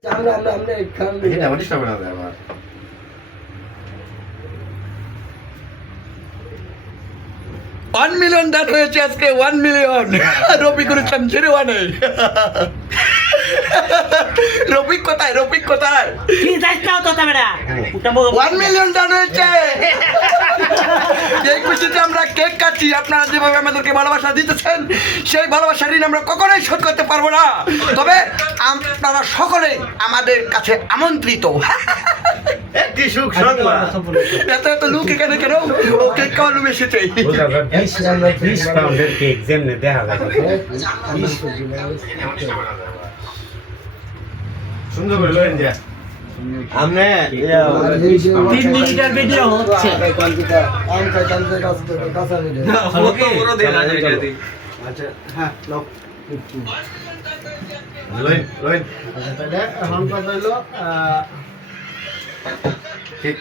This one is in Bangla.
$1 million ডান হয়েছে আজকে 1 মিলিয়ন রফিকুল ইসলাম জেরওয়ানে রফিক কোথায় কি যাইছাও তো তোমরা 1 মিলিয়ন ডান হয়েছে এই খুশিতে আমরা কেক কাটছি আপনারা যেভাবে আমাদেরকে ভালোবাসা দিতেছেন সেই ভালোবাসার ঋণ আমরা কখনোই শোধ করতে পারবো না তবে আপনারা সকলে আমাদের কাছে আমন্ত্রিত একটি সুখ সংবাদ এত লোক এখানে কেন ও কেক খাওয়ানো এসেছে 20 পাউন্ডের কেক যেমনে দেখা যায় সুন্দর করে লইন যা আমনে 3 মিনিটের ভিডিও হচ্ছে আচ্ছা হ্যাঁ লও লইন লইন আচ্ছা তাহলে এখন কথা হলো কেক